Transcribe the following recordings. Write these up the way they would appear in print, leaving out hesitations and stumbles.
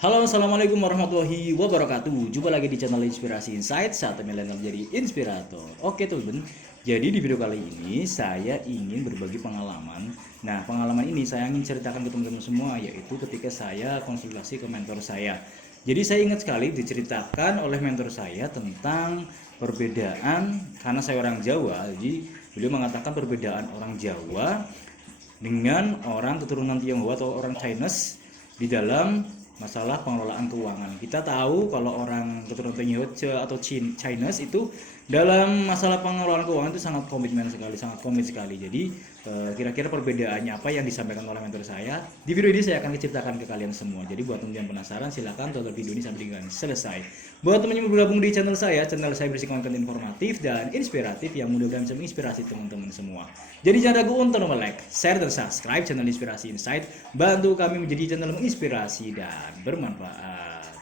Halo, assalamualaikum warahmatullahi wabarakatuh. Jumpa lagi di channel Inspirasi Insight, saat milenial menjadi inspirator. Oke teman-teman, jadi di video kali ini saya ingin berbagi pengalaman. Nah, pengalaman ini saya ingin ceritakan ke teman-teman semua, yaitu ketika saya konsultasi ke mentor saya. Jadi saya ingat sekali diceritakan oleh mentor saya tentang perbedaan, karena saya orang Jawa, jadi beliau mengatakan perbedaan orang Jawa dengan orang keturunan Tionghoa atau orang Chinese di dalam masalah pengelolaan keuangan. Kita tahu kalau orang keturunan Tionghoa atau Chinese itu dalam masalah pengelolaan keuangan itu sangat komitmen sekali, sangat komit sekali. Jadi kira-kira perbedaannya apa yang disampaikan oleh mentor saya? Di video ini saya akan ceritakan ke kalian semua. Jadi buat teman-teman yang penasaran, silahkan tonton video ini sampai dengan selesai. Buat teman-teman yang bergabung di channel saya berisi konten informatif dan inspiratif yang mudah-mudahan bisa menginspirasi teman-teman semua. Jadi jangan ragu untuk like, share, dan subscribe channel Inspirasi Insight. Bantu kami menjadi channel menginspirasi dan bermanfaat.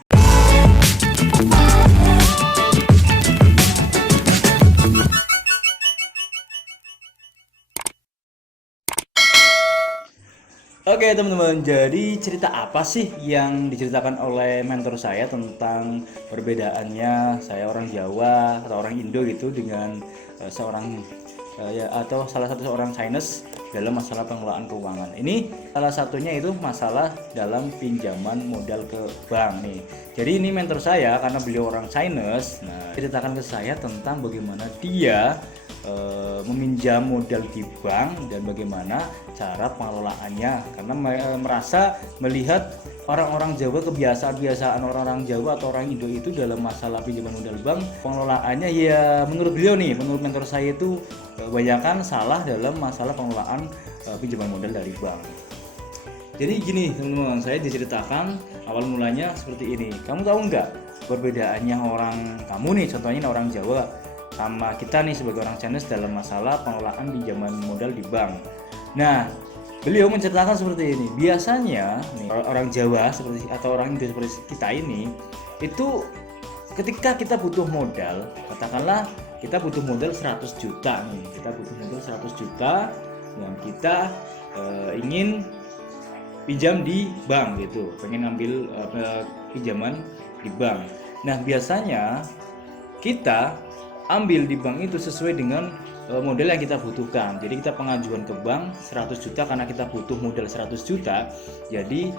Oke teman-teman, jadi cerita apa sih yang diceritakan oleh mentor saya tentang perbedaannya saya orang Jawa atau orang Indo gitu dengan seorang ya atau salah satu seorang Chinese dalam masalah pengelolaan keuangan. Ini salah satunya itu masalah dalam pinjaman modal ke bank nih. Jadi ini mentor saya karena beliau orang Chinese. Nah, ceritakan ke saya tentang bagaimana dia meminjam modal di bank dan bagaimana cara pengelolaannya, karena merasa melihat orang-orang Jawa, kebiasaan orang-orang Jawa atau orang Indo itu dalam masalah pinjaman modal bank pengelolaannya ya menurut beliau nih, menurut mentor saya itu kebanyakan salah dalam masalah pengelolaan pinjaman modal dari bank. Jadi gini teman-teman, saya diceritakan awal mulanya seperti ini. Kamu tahu nggak perbedaannya orang kamu nih, contohnya orang Jawa sama kita nih sebagai orang Chinese dalam masalah pengelolaan pinjaman modal di bank. Nah, beliau menceritakan seperti ini. Biasanya nih, orang Jawa seperti atau orang Indo seperti kita ini itu ketika kita butuh modal, katakanlah kita butuh modal 100 juta nih. Kita butuh modal 100 juta yang kita ingin pinjam di bank gitu. Pengen ambil pinjaman di bank. Nah, biasanya kita ambil di bank itu sesuai dengan modal yang kita butuhkan. Jadi kita pengajuan ke bank 100 juta karena kita butuh modal 100 juta. Jadi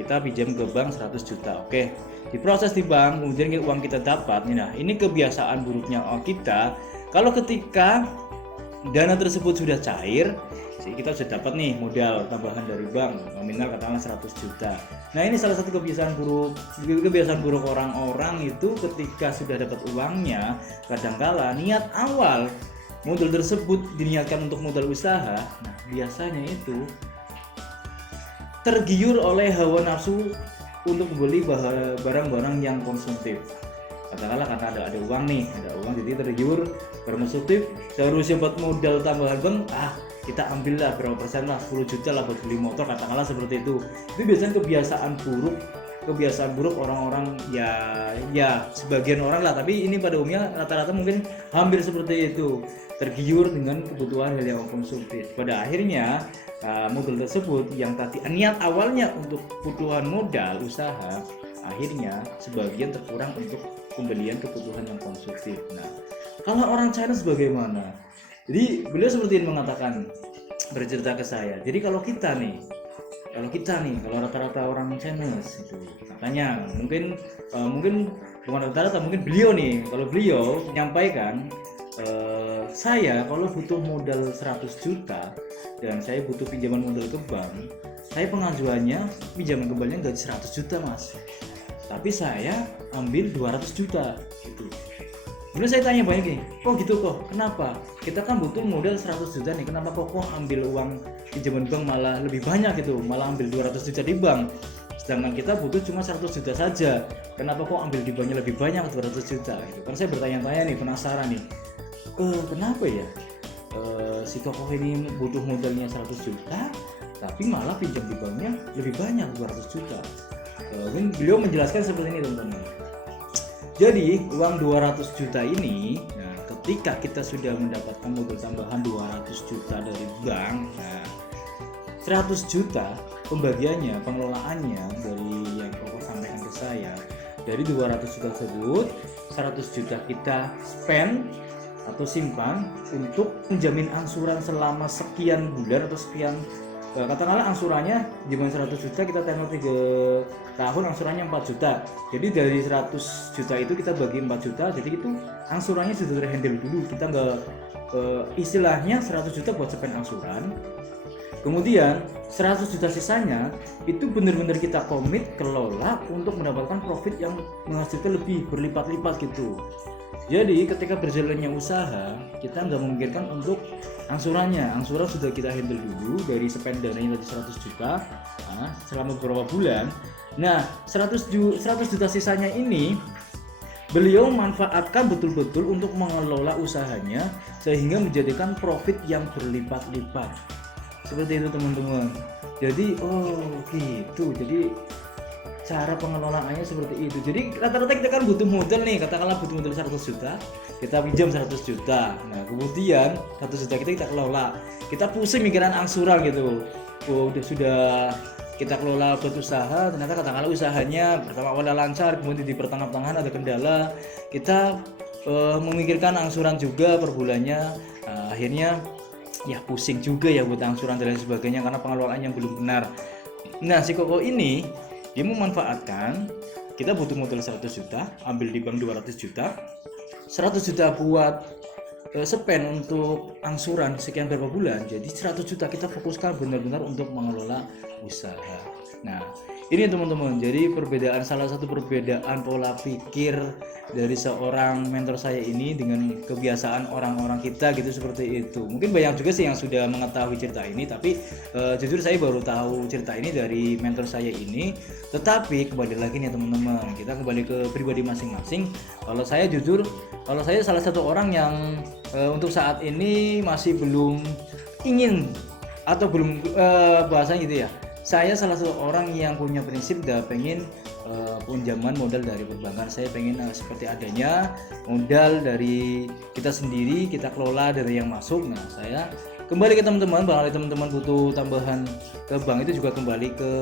kita pinjam ke bank 100 juta. Oke. Diproses di bank, kemudian uang kita dapat. Nah, ini kebiasaan buruknya kita. Kalau ketika dana tersebut sudah cair, kita sudah dapat nih modal tambahan dari bank nominal katakanlah 100 juta. Nah, ini salah satu kebiasaan buruk orang-orang itu ketika sudah dapat uangnya, kadangkala niat awal modal tersebut diniatkan untuk modal usaha. Nah, biasanya itu tergiur oleh hawa nafsu untuk membeli barang-barang yang konsumtif. Katakanlah karena ada uang nih, ada uang jadi tergiur berkonsumtif, seharusnya buat modal tambahan bank, kita ambillah berapa persen lah, 10 juta lah buat beli motor, katakanlah seperti itu. Itu biasanya kebiasaan buruk orang-orang ya sebagian orang lah, tapi ini pada umumnya rata-rata mungkin hampir seperti itu, tergiur dengan kebutuhan hal yang konsumtif. Pada akhirnya modal tersebut yang tadi niat awalnya untuk kebutuhan modal usaha, akhirnya sebagian terkurang untuk pembelian kebutuhan yang konsumtif. Nah, kalau orang China bagaimana? Jadi beliau seperti ini mengatakan, bercerita ke saya. Jadi kalau rata-rata orang Chinese itu katanya mungkin bukan rata-rata, mungkin beliau nih, kalau beliau menyampaikan saya kalau butuh modal 100 juta dan saya butuh pinjaman modal ke bank, saya pengajuannya pinjaman kembalinya nggak 100 juta mas, tapi saya ambil 200 juta gitu. Kemudian saya tanya banyak nih, kok gitu kok? Kenapa? Kita kan butuh modal 100 juta nih, kenapa kok ambil uang pinjaman bank malah lebih banyak gitu, malah ambil 200 juta di bank, sedangkan kita butuh cuma 100 juta saja, kenapa kok ambil di banknya lebih banyak 200 juta gitu. Karena saya bertanya-tanya nih, penasaran nih, kenapa ya si tokoh ini butuh modalnya 100 juta tapi malah pinjam di banknya lebih banyak 200 juta. Beliau menjelaskan seperti ini teman-teman. Jadi uang 200 juta ini, nah, ketika kita sudah mendapatkan modal tambahan 200 juta dari bank, nah, 100 juta pembagiannya, pengelolaannya dari yang Bapak sampaikan Dari 200 juta tersebut 100 juta kita spend atau simpan untuk menjamin angsuran selama sekian bulan atau sekian, katakanlah angsurannya jaman 100 juta kita tenor 3 tahun, angsurannya 4 juta. Jadi dari 100 juta itu kita bagi 4 juta, jadi itu angsurannya sudah terhandle dulu. Kita nggak istilahnya 100 juta buat spend angsuran, kemudian 100 juta sisanya itu benar-benar kita komit kelola untuk mendapatkan profit yang menghasilkan lebih berlipat-lipat gitu. Jadi ketika berjalannya usaha, kita nggak memikirkan untuk angsurannya. Angsuran sudah kita handle dulu dari spend dananya tadi 100 juta selama beberapa bulan. Nah 100 juta sisanya ini beliau manfaatkan betul-betul untuk mengelola usahanya sehingga menjadikan profit yang berlipat-lipat. Seperti itu teman-teman. Jadi gitu. Jadi cara pengelolaannya seperti itu. Jadi rata-rata kita kan butuh modal nih, katakanlah butuh modal 100 juta, kita pinjam 100 juta. Nah kemudian 100 juta kita kelola, kita pusing mikiran angsuran gitu. Sudah kita kelola buat usaha, ternyata katakanlah usahanya pertama awalnya lancar, kemudian di pertengahan ada kendala, kita memikirkan angsuran juga per bulannya, akhirnya ya pusing juga ya buat angsuran dan lain sebagainya karena pengelolaan yang belum benar. Nah si Koko ini dia memanfaatkan kita butuh modal 100 juta, ambil di bank 200 juta, 100 juta buat spend untuk angsuran sekian berapa bulan, jadi 100 juta kita fokuskan benar-benar untuk mengelola usaha. Nah ini teman-teman, jadi salah satu perbedaan pola pikir dari seorang mentor saya ini dengan kebiasaan orang-orang kita gitu, seperti itu. Mungkin banyak juga sih yang sudah mengetahui cerita ini, tapi jujur saya baru tahu cerita ini dari mentor saya ini. Tetapi kembali lagi nih teman-teman, kita kembali ke pribadi masing-masing. Kalau saya salah satu orang yang untuk saat ini masih belum ingin atau belum bahasanya gitu ya, saya salah satu orang yang punya prinsip pengen pinjaman modal dari perbankan. Saya pengen seperti adanya modal dari kita sendiri, kita kelola dari yang masuk. Nah saya kembali ke teman-teman, barangkali teman-teman butuh tambahan ke bank, itu juga kembali ke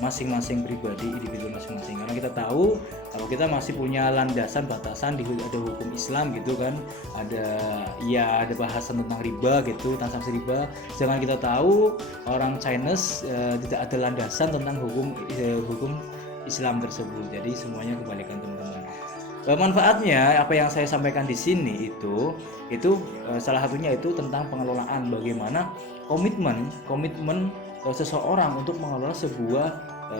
masing-masing pribadi, individu masing-masing. Karena kita tahu kalau kita masih punya landasan batasan ada hukum Islam gitu kan, ada bahasan tentang riba gitu, transaksi riba. Jangan kita tahu orang Chinese tidak ada landasan tentang hukum Islam tersebut. Jadi semuanya kebalikan teman-teman. Manfaatnya apa yang saya sampaikan di sini itu salah satunya itu tentang pengelolaan, bagaimana komitmen seseorang untuk mengelola sebuah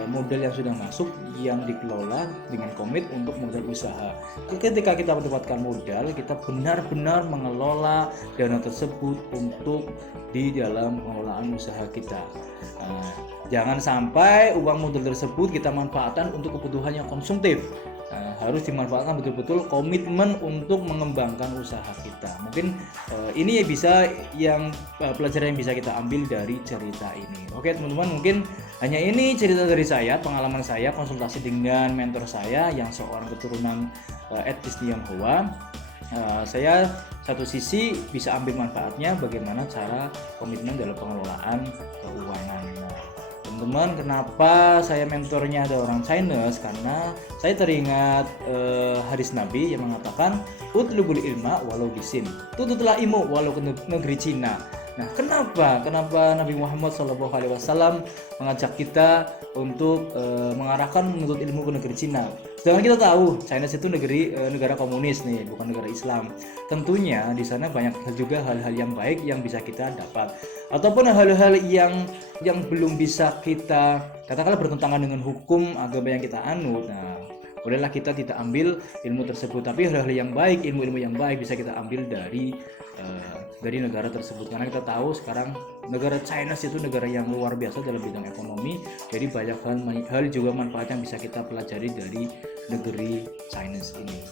modal yang sudah masuk yang dikelola dengan komit untuk modal usaha. Ketika kita mendapatkan modal, kita benar-benar mengelola dana tersebut untuk di dalam pengelolaan usaha kita. Jangan sampai uang modal tersebut kita manfaatkan untuk kebutuhan yang konsumtif. Harus dimanfaatkan betul-betul komitmen untuk mengembangkan usaha kita. Mungkin ini bisa pelajaran yang bisa kita ambil dari cerita ini. Oke teman-teman, mungkin hanya ini cerita dari saya, pengalaman saya konsultasi dengan mentor saya yang seorang keturunan etnis Tionghoa. Saya satu sisi bisa ambil manfaatnya bagaimana cara komitmen dalam pengelolaan keuangan. Teman-teman, kenapa saya mentornya ada orang Chinese? Karena saya teringat hadis Nabi yang mengatakan utlubul ilma walau bisin, tuntutlah ilmu walau ke negeri Cina. Nah, kenapa Nabi Muhammad SAW mengajak kita untuk mengarahkan menuntut ilmu ke negeri Cina? Sedangkan kita tahu China itu negara komunis nih, bukan negara Islam. Tentunya di sana banyak juga hal-hal yang baik yang bisa kita dapat, ataupun hal-hal yang belum bisa kita katakanlah bertentangan dengan hukum agama yang kita anut. Nah, bolehlah kita tidak ambil ilmu tersebut, tapi hal-hal yang baik, ilmu-ilmu yang baik bisa kita ambil dari negara tersebut. Karena kita tahu sekarang negara China itu negara yang luar biasa dalam bidang ekonomi, jadi banyak hal juga manfaat yang bisa kita pelajari dari negeri China ini.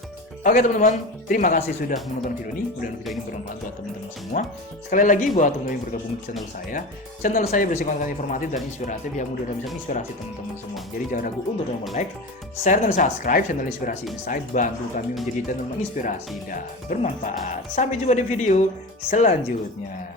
Oke teman-teman, terima kasih sudah menonton video ini. Mudah-mudahan video ini bermanfaat buat teman-teman semua. Sekali lagi buat teman-teman yang bergabung di channel saya berisi konten informatif dan inspiratif yang mudah-mudahan bisa menginspirasi teman-teman semua. Jadi jangan ragu untuk like, share, dan subscribe channel Inspirasi Insight. Bantu kami menjadi channel menginspirasi dan bermanfaat. Sampai jumpa di video selanjutnya.